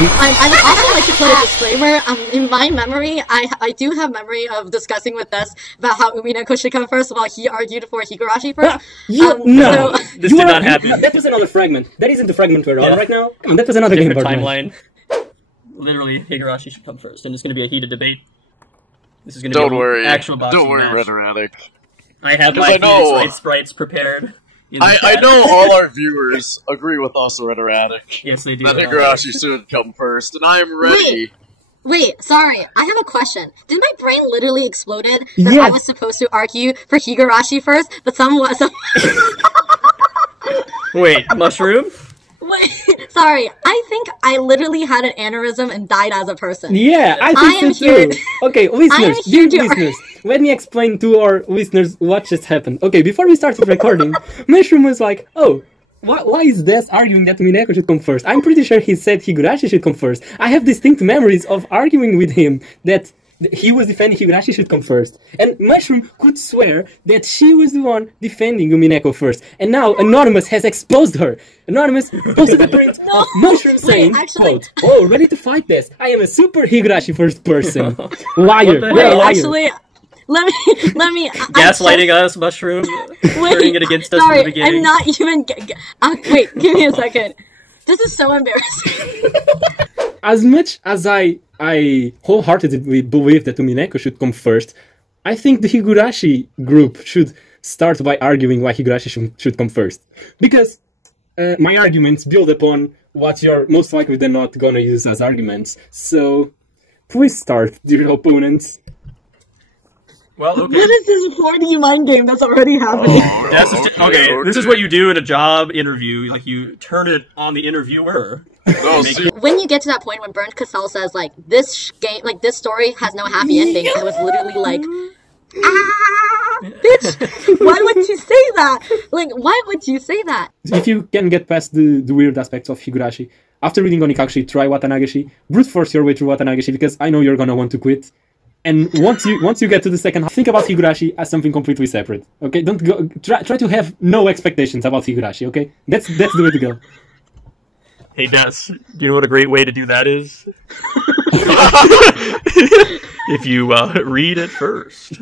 I would also like to put a disclaimer. In my memory, I do have memory of discussing with Des about how Umineko should come first while he argued for Higurashi first. No, this did not happen. That was another fragment. That isn't the fragment we're on right now. Come on, that was another game timeline. Literally, Higurashi should come first, and it's going to be a heated debate. This is going to be an actual boxing match. Don't worry, Rhetoric. I have my Phoenix sprites prepared. I know all our viewers agree with us, Rhetoric. Yes, they do. That Higurashi should come first, and I'm ready. Wait, sorry, I have a question. Did my brain literally exploded that I was supposed to argue for Higurashi first, but someone... Wait, Mushroom? Wait, sorry, I think I literally had an aneurysm and died as a person. Yeah, I think so too. Okay, listeners, dear listeners, let me explain to our listeners what just happened. Okay, before we started recording, Mushroom was like, oh, why is Des arguing that Umineko should come first? I'm pretty sure he said Higurashi should come first. I have distinct memories of arguing with him that he was defending Higurashi should come first. And Mushroom could swear that she was the one defending Umineko first. And now Anonymous has exposed her. Anonymous posted a print of Mushroom saying, quote, oh, ready to fight this. I am a super Higurashi first person. Liar. You're a liar. Actually, let me... Gaslighting us, Mushroom. Turning it against us from the beginning. I'm not even... wait, give me a second. This is so embarrassing. As much as I wholeheartedly believe that Umineko should come first, I think the Higurashi group should start by arguing why Higurashi should come first. Because my arguments build upon what you're most likely than not gonna use as arguments. So, please start, dear opponents. Well, okay. What is this 4D mind game that's already happening? Okay, this is what you do in a job interview. Like, you turn it on the interviewer. When you get to that point when Bernd Cassell says, like, this game, like, this story has no happy ending, I was literally like, bitch, why would you say that? Like, why would you say that? If you can get past the weird aspects of Higurashi, after reading Onikakushi, try Watanagashi, brute force your way through Watanagashi, because I know you're gonna want to quit. And once you get to the second half, think about Higurashi as something completely separate. Okay, don't go. Try to have no expectations about Higurashi. Okay, that's the way to go. Hey Des, do you know what a great way to do that is? If you read it first.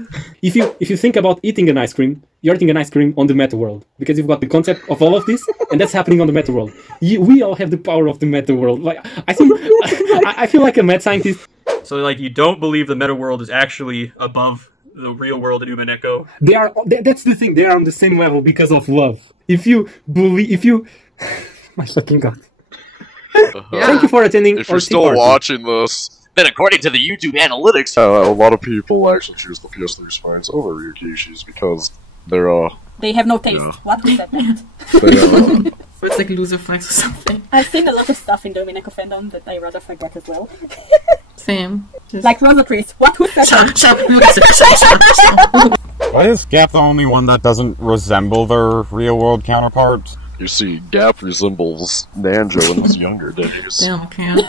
If you think about eating an ice cream, you're eating an ice cream on the meta world, because you've got the concept of all of this, and that's happening on the meta world. We all have the power of the meta world. Like I feel like a mad scientist. So, like, you don't believe the meta world is actually above the real world in Umineko? They are. That's the thing. They are on the same level because of love. If you believe, my fucking god. Thank you for attending. If you're still watching this, then according to the YouTube analytics, a lot of people actually choose the PS3 spines over Ryukishi's because they're they have no taste. What does that mean? It's like loser flags or something. I've seen a lot of stuff in the Umineko fandom that I rather forget as well. Same. Like Rosa Priest. What was that? Why is Gap the only one that doesn't resemble their real-world counterparts? You see, Gap resembles Nanjo in his younger days. Damn, I can't.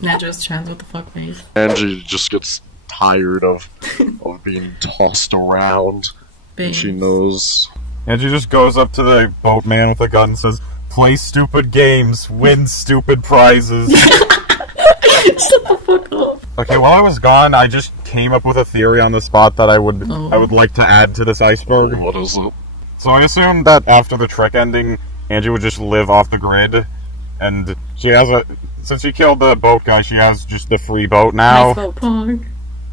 Nanjo's trans, what the fuck, mate? Angie just gets tired of being tossed around. And she knows. And she just goes up to the boatman with a gun and says, play stupid games, win stupid prizes. Shut the fuck up. Okay, while I was gone, I just came up with a theory on the spot that I would like to add to this iceberg. What is it? So I assumed that after the trick ending, Angie would just live off the grid, and she has since she killed the boat guy, she has just the free boat now. Nice boat park.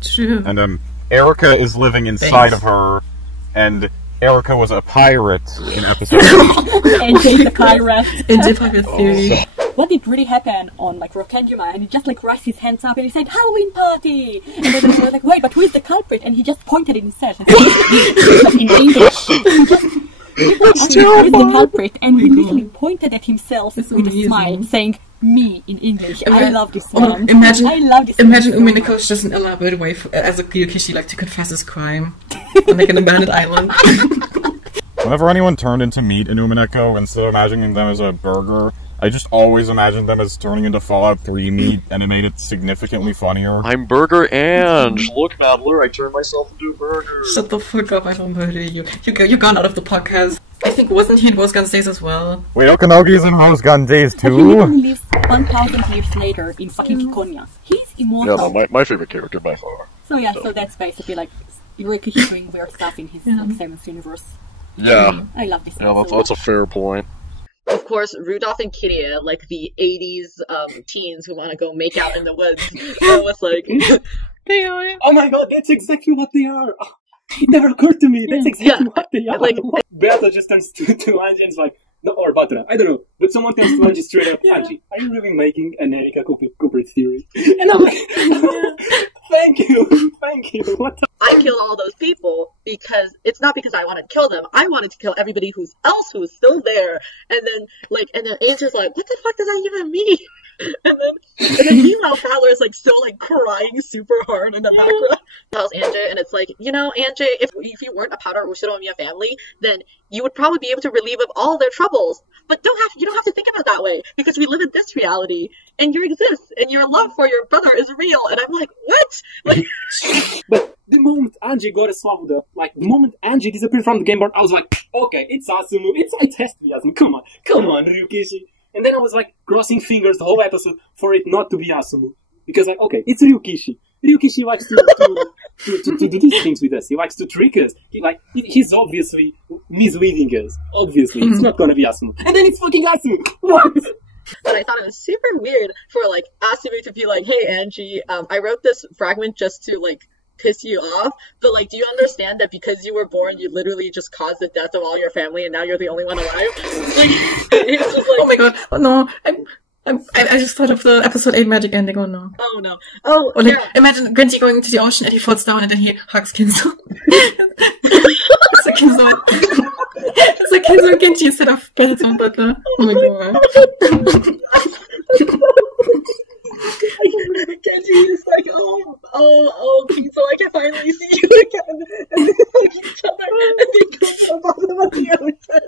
True. And Erica is living inside of her, and Erica was a pirate in episode 8. And Jay's a pirate. In different theory. What did really happen on like Rokkenjima? And he just like raised his hands up and he said Halloween party. And then they were like, wait, but who is the culprit? And he just pointed at himself. In English. Who is the culprit? And he literally pointed at himself with a smile, saying me in English. I love this one. Imagine Umineko is just an elaborate way as a Ryukishi like to confess his crime on like an abandoned island. Whenever anyone turned into meat in Umineko, instead of imagining them as a burger, I just always imagined them as turning into Fallout 3 meat, and it made it significantly funnier. I'm Burger Ange! Look, Madeler, I turned myself into a burger! Shut the fuck up, I will murder you. You're gone out of the podcast. I think wasn't he in Rose Gun's Days as well? Wait, Okanogi's in Rose Gun Days But he too? literally lives 1,000 years later in fucking Kikonya. He's immortal. Yeah, no, my favorite character by far. So yeah, so that's basically like Rikishi doing weird stuff in his Samus universe. Yeah. I love this. Yeah, that's a fair point. Of course, Rudolph and Kiria, like the 80s teens who want to go make out in the woods. I was like, They are. Oh my god, that's exactly what they are! It never occurred to me, that's exactly what they are! Like, Beata just turns to Angie and is like, no, or Batra, I don't know, but someone comes to Angie straight up, Angie, are you really making an Erika Cooper theory? And I'm like, thank you, what the I killed all those people because it's not because I wanted to kill them. I wanted to kill everybody who was still there. And then Angel's like, what the fuck does that even mean? And then meanwhile, Fowler is like still like crying super hard in the background. Tells Angie, and it's like, you know, Angie, if you weren't a powder Ushinomiya family, then you would probably be able to relieve of all their troubles. But you don't have to think of it that way because we live in this reality, and you exist, and your love for your brother is real. And I'm like, what? Like, But the moment Angie got swallowed up, like the moment Angie disappeared from the game board, I was like, okay, it's Asumu, it has to be Asumu, come on, Ryukishi. And then I was like crossing fingers the whole episode for it not to be Asumu. Because like, okay, it's Ryukishi. Ryukishi likes to do these things with us. He likes to trick us. He's obviously misleading us. Obviously, it's not gonna be Asumu. And then it's fucking Asumu! What? but I thought it was super weird for like Asumu to be like, hey Angie, I wrote this fragment just to like piss you off, but like, do you understand that because you were born, you literally just caused the death of all your family, and now you're the only one alive? Like, it's just like, Oh my god! Oh no! I just thought of the episode 8 magic ending. Oh no! oh no, oh Or like, yeah. imagine Genji going into the ocean and he floats down and then he hugs Kinzo. It's like Kinzo. It's like Kinzo and Genji instead of Predator and Butler. Oh my god! Genji is like, oh, so I can finally see you again, and they hug each other, and they go to the bottom of the ocean.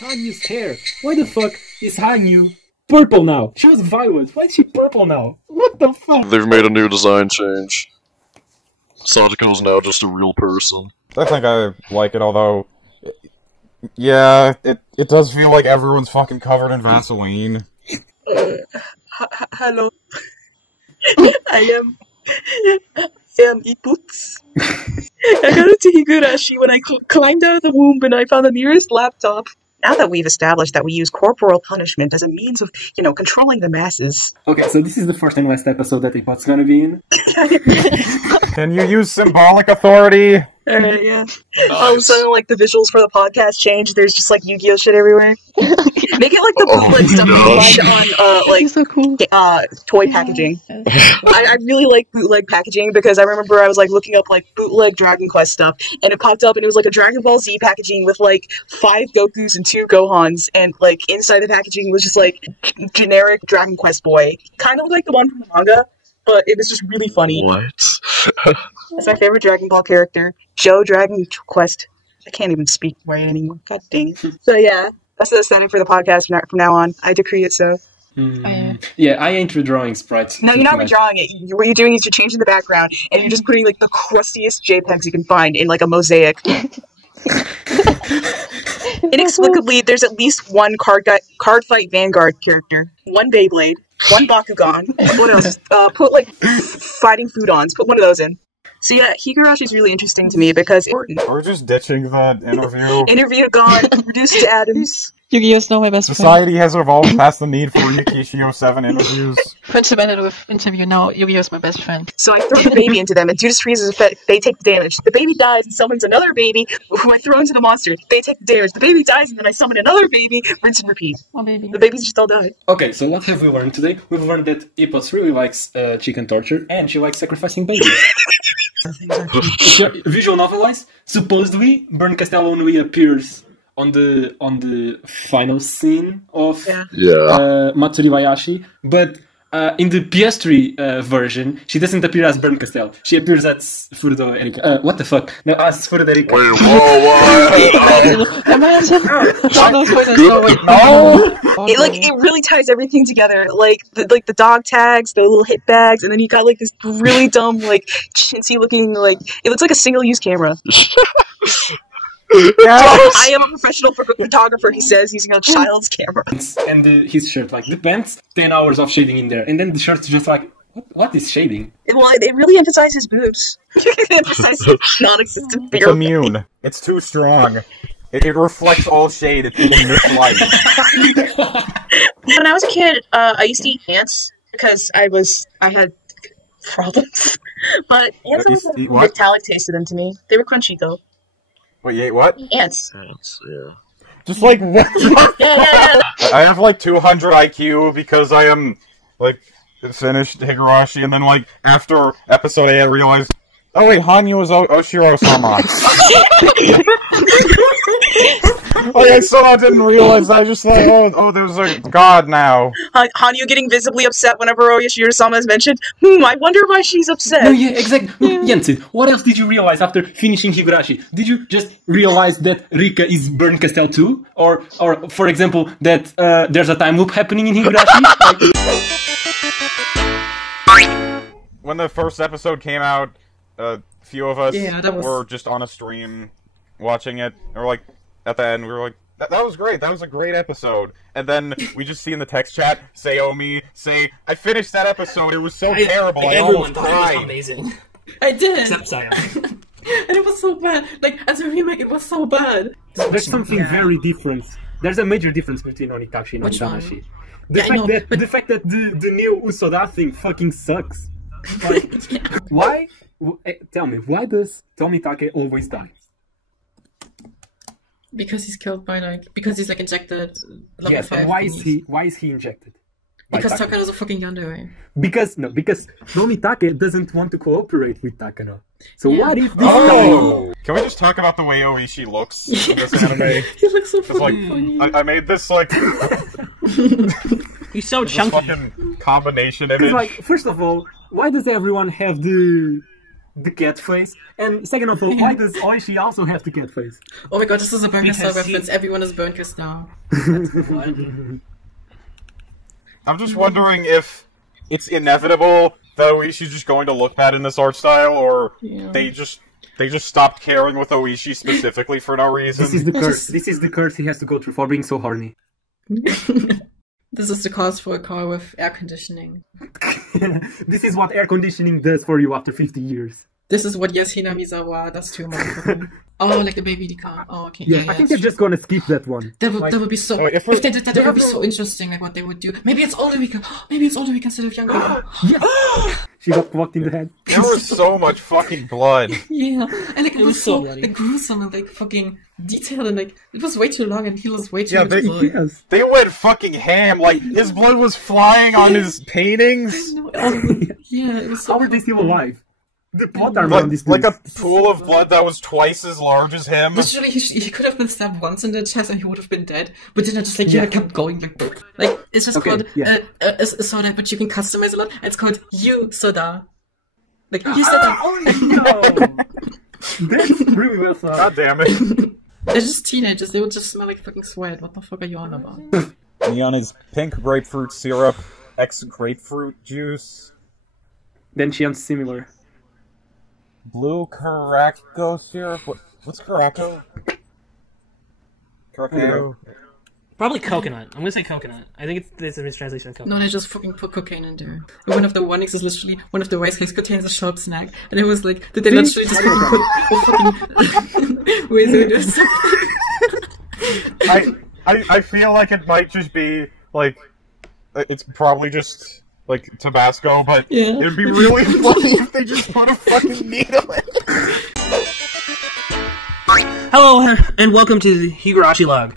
Hanyu's hair. Why the fuck is Hanyu purple now? She was violet. Why is she purple now? What the fuck? They've made a new design change. Satoko's now just a real person. I think I like it, although... Yeah, it does feel like everyone's fucking covered in Vaseline. Hello. I am Eat Books. I got into Higurashi when I climbed out of the womb and I found the nearest laptop. Now that we've established that we use corporal punishment as a means of, controlling the masses. Okay, so this is the first and last episode that Ipot's gonna be in. Can you use symbolic authority? Yeah. All of a sudden, like, the visuals for the podcast change. There's just, like, Yu-Gi-Oh shit everywhere. Make it like the bootleg stuff you find on, like, so cool. Toy packaging. I really like bootleg packaging because I remember I was, like, looking up, like, bootleg Dragon Quest stuff, and it popped up and it was, like, a Dragon Ball Z packaging with, like, 5 Gokus and 2 Gohans, and, like, inside the packaging was just, like, generic Dragon Quest boy. Kind of like the one from the manga, but it was just really funny. What? That's my favorite Dragon Ball character, Joe Dragon Quest. I can't even speak right anymore. God dang it. So yeah, that's the aesthetic for the podcast from now on. I decree it so. Yeah, I ain't redrawing sprites. No, you're not redrawing it. What you're doing is you're changing the background, and you're just putting like the crustiest JPEGs you can find in like a mosaic. Inexplicably, there's at least one card fight Vanguard character, one Beyblade, one Bakugan. What else? Put like fighting Foodons. Put one of those in. So yeah, Higurashi is really interesting to me because We're just ditching the interview. interview gone, reduced to atoms. Yu-Gi-Oh is now my best friend. Society has evolved past the need for Yukishio 7 interviews. Friendship ended with interview. Now Yu-Gi-Oh is my best friend. So I throw the baby into them, and due to Freeze's effect, they take the damage. The baby dies and summons another baby, who I throw into the monster. They take the damage. The baby dies, and then I summon another baby, rinse and repeat. Oh, baby. The babies just all died. Okay, so what have we learned today? We've learned that Ipos really likes chicken torture, and she likes sacrificing babies. Visual novel-wise, supposedly, Burn Castello only appears on the final scene of Matsuri Bayashi, but in the PS3 version, she doesn't appear as Burn Castell. She appears as Furude Erika. What the fuck? No, as Furude Erika. Wait, whoa! Imagine. No. It really ties everything together. Like the dog tags, the little hit bags, and then you got like this really dumb, like chintzy looking, like it looks like a single-use camera. I am a professional photographer, he says, using a child's camera. And his shirt, like the pants, 10 hours of shading in there, and then the shirt's just like, what is shading? Well, it really emphasizes boobs. It emphasizes non-existent beer. It's immune. It's too strong. It reflects all shade. It's in this light. When I was a kid, I used to eat ants because I had problems. But ants always had a metallic taste to them to me. They were crunchy though. Wait, you ate what? Ants. Yeah. Just like what? I have like 200 IQ because I am like finished Higurashi, and then like after episode 8 I realized, oh wait, Hanyu is Oshiro-sama. Like I somehow didn't realize that. I just thought, oh, there's a god now. Hanyu getting visibly upset whenever Oshiro-sama is mentioned. I wonder why she's upset. No, yeah, exactly. Jensen, what else did you realize after finishing Higurashi? Did you just realize that Rika is Burn Castell too? Or for example, that there's a time loop happening in Higurashi? When the first episode came out, a few of us was... were just on a stream watching it, and we're like, at the end, we were like, that was great, that was a great episode. And then we just see in the text chat, Sayomi say, I finished that episode, it was so terrible, I almost cried. It was amazing. I did. Except Saya. And it was so bad. Like, as a remake, it was so bad. There's something very different. There's a major difference between Onitashi and Onitamashi. The fact that the new Usoda thing fucking sucks. Like, why? Tell me, why does Tomitake always die? Because he's killed by because he's injected level 5. Why is he injected? Because Takano's a fucking yandere. Because Tomitake doesn't want to cooperate with Takano. So what if this time... Can we just talk about the way Oishi looks in this anime? He looks so fucking funny. I made this He's so chunky. Fucking combination image. Like, first of all, why does everyone have the cat face? And second of all, why does Oishi also have the cat face? Oh my god, this is a Burn Castell reference. Everyone is Burn Castell. I'm just wondering if it's inevitable that Oishi's just going to look bad in this art style, or they just stopped caring with Oishi specifically for no reason. This is the curse. This is the curse he has to go through for being so horny. This is the cause for a car with air conditioning. This is what air conditioning does for you after 50 years. This is what Yasuhina Mizawa does to him. Oh, like the baby car. Oh, okay. Yeah, I think they're just gonna skip that one. That would be so. If they did that, that would be so interesting. Like what they would do. Maybe it's older Rika. Maybe it's older Rika instead of younger Rika. Yes. She got walked in the head. There was so much fucking blood. Yeah, and like it was so gruesome and like fucking detailed, and like it was way too long and he was way too much blood. They went fucking ham. Like his blood was flying on his paintings. Yeah, it was so. How are they still alive? The plot around this like a pool of blood that was twice as large as him. Literally, he could have been stabbed once in the chest and he would have been dead. But then it just kept going like it's just called a soda, but you can customize a lot. It's called U-Soda. Like U-Soda. Oh no! That's really well thought. God damn it! They're just teenagers. They would just smell like fucking sweat. What the fuck are you on about? Neon is pink grapefruit syrup, X grapefruit juice. Then she sounds similar. Blue Caraco syrup? What's Caraco? Caraco? Probably coconut. I'm gonna say coconut. I think it's a mistranslation of coconut. No, they just fucking put cocaine in there. And one of the warnings is literally one of the rice cakes contains a sharp snack. And it was like, did they literally just fucking put a fucking razor or something? I feel like it might just be, like, it's probably just... like Tabasco, but it'd be really funny if they just put a fucking needle in it. Hello, and welcome to the Higurashi Log.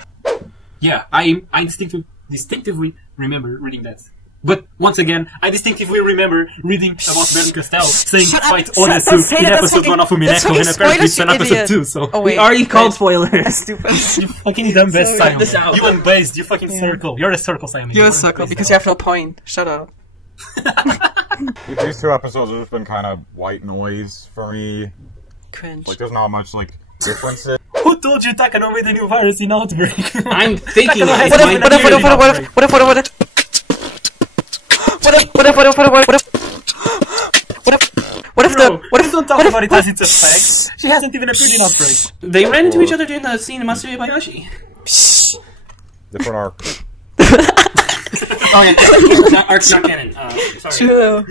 Yeah, I distinctively remember reading that. But once again, I distinctively remember reading about Burn Castell saying fight Onesu in episode 1 of Umineko, and apparently it's an episode 2, so... we already called spoilers. Stupid. You fucking dumb best Simon. This out. You unbased, you fucking circle. You're a circle, Simon. You're a circle because you have no point. Shut up. These 2 episodes have just been kind of white noise for me. Cringe. Like, there's not much, like, differences. Who told you Takano made a new virus in Outbreak? I'm thinking What if don't talk about it as its effect. She hasn't even appeared in Outbreak. they ran into each other during the scene in Matsuri Bayashi. Different arc. Oh yeah, that arc's not canon. Sorry. True.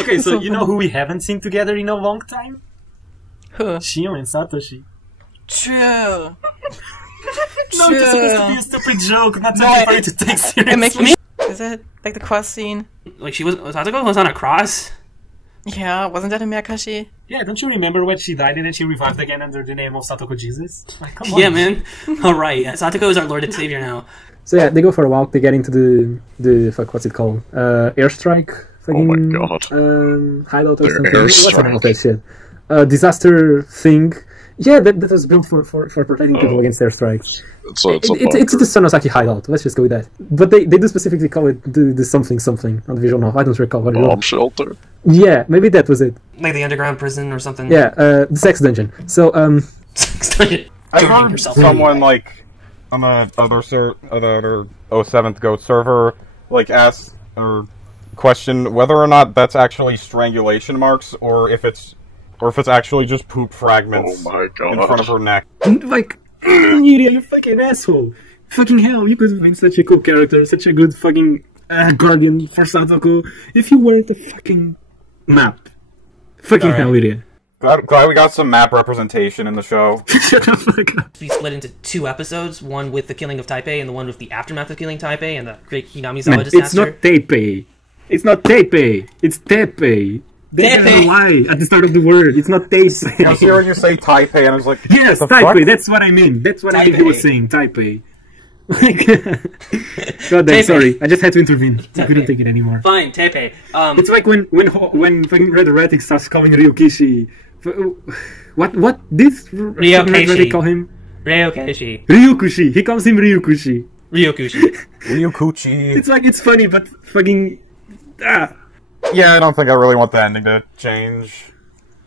Okay, so you know who we haven't seen together in a long time? Who? Shio and Satoshi. True. No, it's supposed to be a stupid joke, not something for you to take seriously. It makes me. Is it like the cross scene? Like Satoko was on a cross. Yeah, wasn't that a Miyakashi? Yeah, don't you remember when she died and then she revived again under the name of Satoko Jesus? Like, come on. Yeah, man. Alright, Satoko is our Lord and Savior now. So yeah, they go for a walk, they get into the fuck, what's it called? Airstrike? Oh my god. Hideout or Their something. What's the name of that airstrike. shit? Disaster thing. Yeah, that was built for protecting people against airstrikes. It's the Sonosaki hideout, let's just go with that. But they do specifically call it the something on the visual novel. I don't recall what it was. bomb shelter. Yeah, maybe that was it. Like the underground prison or something. Yeah, the sex dungeon. So, I heard someone, like, on the other 07th Goat server, like, ask or question whether or not that's actually strangulation marks, or if it's actually just poop fragments Oh my god. in front of her neck. like, you fucking asshole. Fucking hell, you could have been such a cool character, such a good fucking guardian for Satoko if you weren't a fucking map. Fucking hell, idiot. Glad we got some map representation in the show. Shut the fuck up. We split into 2 episodes, one with the killing of Taipei and the one with the aftermath of killing Taipei and the great Hinamizawa disaster. It's not Taipei. It's not Taipei. It's Teppei. They have a Y at the start of the word. It's not Taipei. I was hearing you say Taipei, and I was like, yes, what the Taipei. fuck? That's what I mean. That's what I think he was saying. Taipei. God damn, Taipei. sorry. I just had to intervene. I couldn't take it anymore. Fine, Taipei. It's like when fucking Red Erratic starts calling Ryukishi. What did Red Erratic call him? Ryokushi. Ryukushi. He calls him Ryukushi. Ryukuchi. It's like, it's funny, but fucking... Yeah, I don't think I really want the ending to change.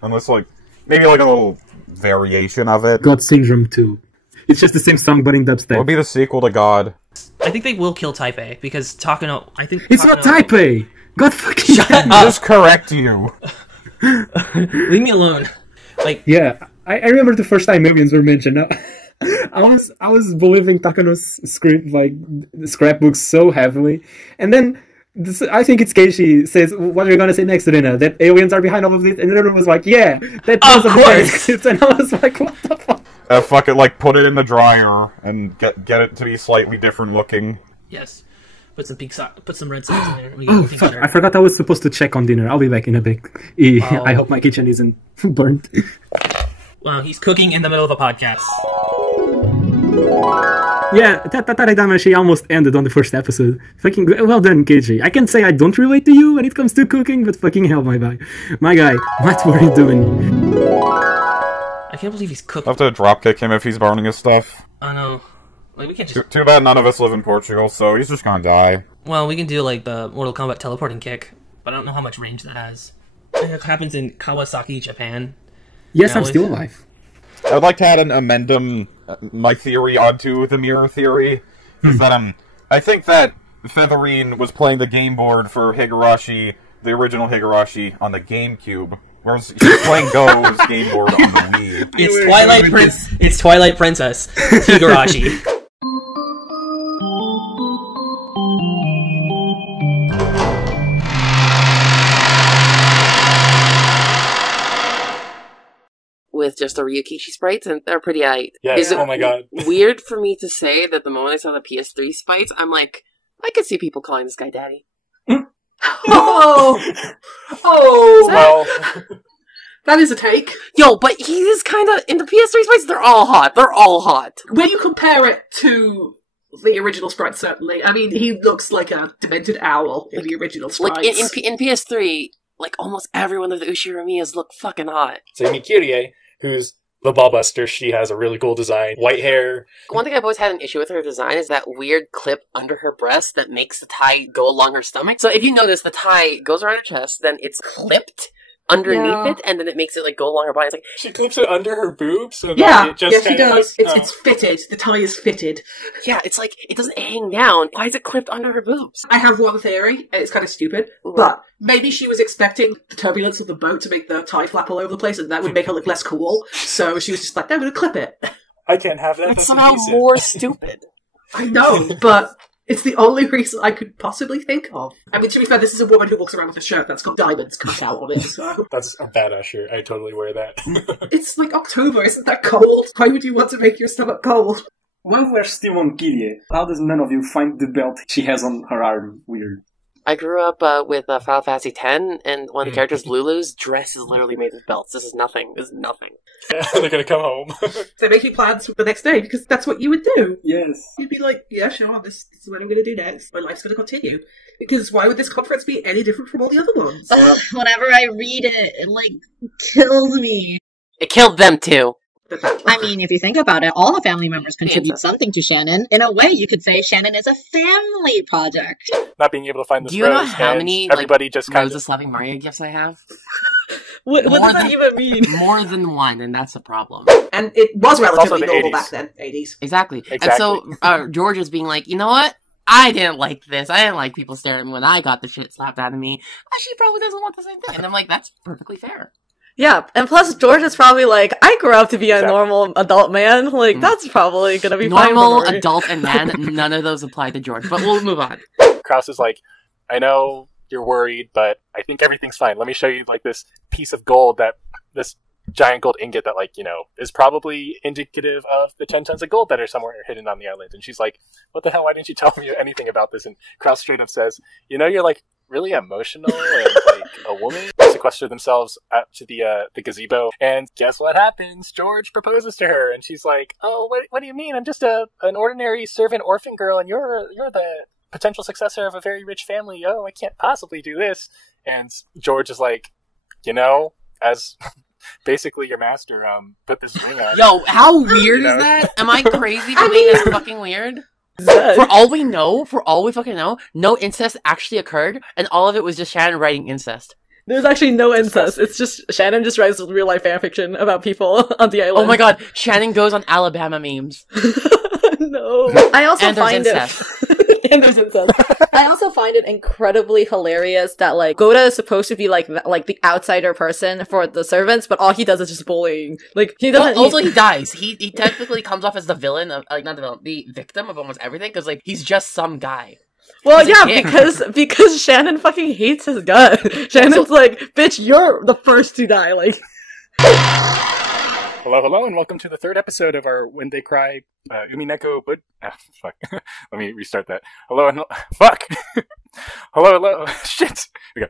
Unless, like, maybe like a little variation of it. God Syndrome 2. It's just the same song, but in dubstep. It would be the sequel to God. I think they will kill Taipei, because Takano... I think It's not Taipei! God fucking Shut damn. up! Just correct you. Leave me alone. Like... Yeah, I remember the first time aliens were mentioned. Now, I was believing Takano's script, like, the scrapbooks so heavily. And then... I think it's Keishi says, what are you gonna say next, Rina? That aliens are behind all of this? And everyone was like, yeah, that was a behind script. And I was like, what the fuck? Fuck it, like, put it in the dryer and get it to be slightly different looking. Yes. Put some red socks in there. Oh, fuck. I forgot I was supposed to check on dinner. I'll be back in a bit. I hope my kitchen isn't burnt. Wow, he's cooking in the middle of a podcast. Yeah, Tatare Damashi almost ended on the first episode. Fucking well done, Keiji. I can say I don't relate to you when it comes to cooking, but fucking hell, my guy. My guy, what were you doing? I can't believe he's cooking. I'll have to dropkick him if he's burning his stuff. I know. Like, we can't just... Too bad none of us live in Portugal, so he's just gonna die. Well, we can do, like, the Mortal Kombat teleporting kick, but I don't know how much range that has. It happens in Kawasaki, Japan. Yes, I'm still alive. I would like to add an amendum, my theory onto the mirror theory. Is that, I think that Featherine was playing the game board for Higurashi, the original Higurashi, on the GameCube. Whereas she's playing Go's game board on the Wii. It's Twilight Princess Higurashi. With just the Ryukishi sprites, and they're pretty aight. Yeah, Is it oh my god. weird for me to say that the moment I saw the PS3 sprites, I'm like, I could see people calling this guy daddy. Oh! Oh! Well, That is a take. Yo, but he is kind of, in the PS3 sprites, they're all hot. They're all hot. When you compare it to the original sprite, certainly. I mean, he looks like a demented owl in the original sprites. Like, in PS3, like, almost every one of the Ushiromiyas look fucking hot. So Mikirie, who's The ballbuster, she has a really cool design. White hair. One thing I've always had an issue with her design is that weird clip under her breast that makes the tie go along her stomach. So if you notice, the tie goes around her chest, then it's clipped underneath it, and then it makes it like go along her body. It's like she clips it under her boobs. So yeah, it just she does. It's fitted. The tie is fitted. Yeah, it's like it doesn't hang down. Why is it clipped under her boobs? I have one theory, and it's kind of stupid, but maybe she was expecting the turbulence of the boat to make the tie flap all over the place, and that would make her look less cool. So she was just like, "I'm going to clip it." I can't have that. It's somehow more stupid. I know, but it's the only reason I could possibly think of. I mean, to be fair, this is a woman who walks around with a shirt that's got diamonds cut out on it, so... That's a badass shirt. I totally wear that. It's like October, isn't that cold? Why would you want to make your stomach cold? When we're still on Kyrie, how does none of you find the belt she has on her arm weird? I grew up with Final Fantasy X, and one of the characters, Lulu's dress is literally made of belts. This is nothing. This is nothing. They're gonna come home. They make you plans for the next day, because that's what you would do. Yes. You'd be like, yeah, sure, this is what I'm gonna do next. My life's gonna continue. Because why would this conference be any different from all the other ones? Whenever I read it, it, like, kills me. It killed them, too. I mean, if you think about it, all the family members contribute something to Shannon. In a way, you could say Shannon is a family project. Not being able to find this Do you know how many everybody just kind Roses Slapping Mario gifts I have? What does that even mean? More than one, and that's a problem. And it was relatively normal back then, 80s. Exactly. And so George is being like, you know what? I didn't like this. I didn't like people staring at me when I got the shit slapped out of me. She probably doesn't want the same thing. And I'm like, that's perfectly fair. Yeah, and plus George is probably like, I grew up to be a normal adult man. Like, that's probably gonna be fine. Normal adult and man, none of those apply to George. But we'll move on. Krause is like, I know you're worried, but I think everything's fine. Let me show you, like, this piece of gold this giant gold ingot that, like, you know, is probably indicative of the 10 tons of gold that are somewhere hidden on the island. And she's like, what the hell? Why didn't you tell me anything about this? And Krause straight up says, you know, you're, like, really emotional and like a woman. Sequester themselves out to the gazebo, and guess what happens? George proposes to her, and she's like, "Oh, what do you mean? I'm just an ordinary servant orphan girl, and you're the potential successor of a very rich family. Oh, I can't possibly do this." And George is like, you know, as basically your master, put this ring on. Yo, how weird is that? Am I crazy for being this fucking weird? For all we know, for all we fucking know, no incest actually occurred, and all of it was just Shannon writing incest. There's actually no incest. It's just Shannon just writes real life fanfiction about people on the island. Oh my god, Shannon goes on Alabama memes. No. I also find I also find it incredibly hilarious that, like, Goda is supposed to be like the outsider person for the servants, but all he does is just bullying. Like, he doesn't. Also, he dies. He technically comes off as the villain of, like, not the villain, the victim of almost everything, because, like, he's just some guy. Well, yeah, because Shannon fucking hates his gun. Shannon's like, bitch, you're the first to die. Like. Hello, and welcome to the third episode of our When They Cry Umineko fuck. Let me restart that. Fuck! hello, shit! Okay.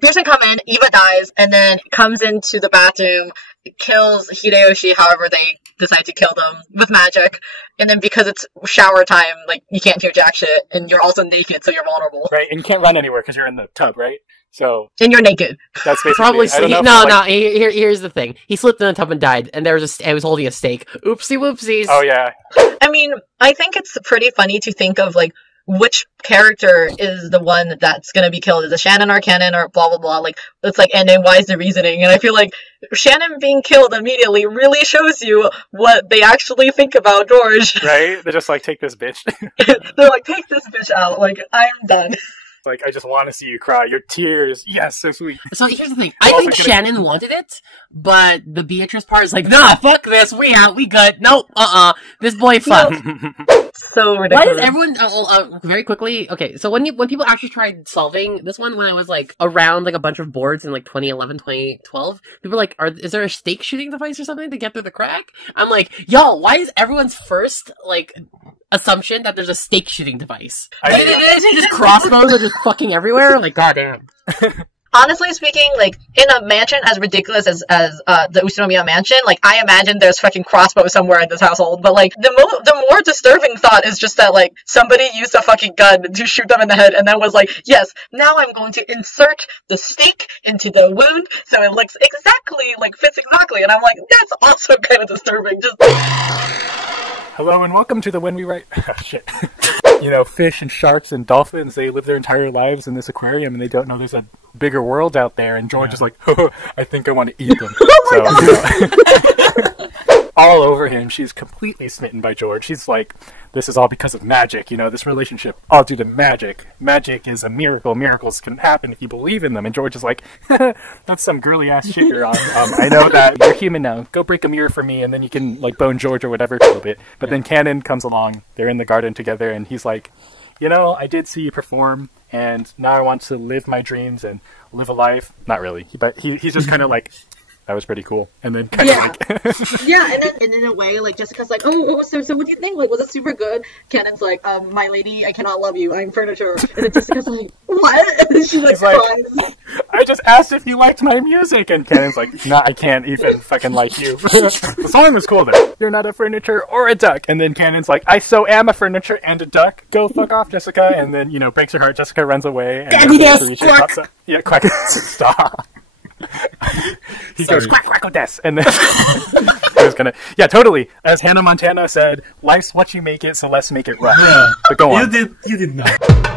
Pearson come in, Eva dies, and then comes into the bathroom, kills Hideyoshi however they decide to kill them, with magic, and then because it's shower time, like, you can't hear jack shit, and you're also naked, so you're vulnerable. Right, and you can't run anywhere because you're in the tub, right? So... And you're naked. That's basically probably here's the thing. He slipped in the tub and died, and I was holding a steak. Oopsie whoopsies. Oh, yeah. I mean, I think it's pretty funny to think of, like, which character is the one that's gonna be killed? Is it Shannon or Kennen or blah blah blah? Like, it's like, and then why is the reasoning? And I feel like Shannon being killed immediately really shows you what they actually think about George. Right? They're just like, take this bitch. They're like, take this bitch out. Like, I'm done. Like, I just want to see you cry. Your tears. Yes, so sweet. So here's the thing. I think Shannon wanted it, but the Beatrice part is like, nah, fuck this. We out. We good. Nope. This boy fuck. So ridiculous. Why does everyone, very quickly, okay, so when people actually tried solving this one, when I was, like, around, like, a bunch of boards in, like, 2011, 2012, people were like, is there a stake shooting device or something to get through the crack? I'm like, yo, why is everyone's first, like, assumption that there's a stake shooting device? Is it just crossbows are just fucking everywhere? Like, goddamn. honestly speaking, like, in a mansion as ridiculous as the Utsunomiya mansion, like, I imagine there's fucking crossbows somewhere in this household, but, like, the more disturbing thought is just that, like, somebody used a fucking gun to shoot them in the head and then was like, yes, now I'm going to insert the stake into the wound so it looks exactly, like, fits exactly, and I'm like, that's also kind of disturbing, just... Hello and welcome to the When We Write... Oh, shit. You know, fish and sharks and dolphins, they live their entire lives in this aquarium and they don't know there's a bigger world out there, and George is like, oh, I think I want to eat them. All over him, she's completely smitten by George. She's like, this is all because of magic, you know, this relationship, all due to magic. Magic is a miracle. Miracles can happen if you believe in them. And George is like, that's some girly ass shit you're on. I know that you're human now. Go break a mirror for me and then you can like bone George or whatever a little bit. But then Cannon comes along, they're in the garden together, and he's like, you know, I did see you perform and now I want to live my dreams and live a life. Not really, but he's just kind of like, that was pretty cool. And then kind of like... yeah, and then and in a way, like, Jessica's like, oh, so what do you think? Like, was it super good? Cannon's like, my lady, I cannot love you. I'm furniture. And then Jessica's like, what? And then she like cries. I just asked if you liked my music. And Cannon's like, nah, I can't even fucking like you. The song was cool though. You're not a furniture or a duck. And then Cannon's like, I so am a furniture and a duck. Go fuck off, Jessica. And then, you know, breaks her heart. Jessica runs away. And Daddy, yes, quack. Yeah, quack. Stop. He goes quack quack des, and then I was gonna, yeah, totally. As Hannah Montana said, "Life's what you make it, so let's make it right." Yeah. But go on. You did not.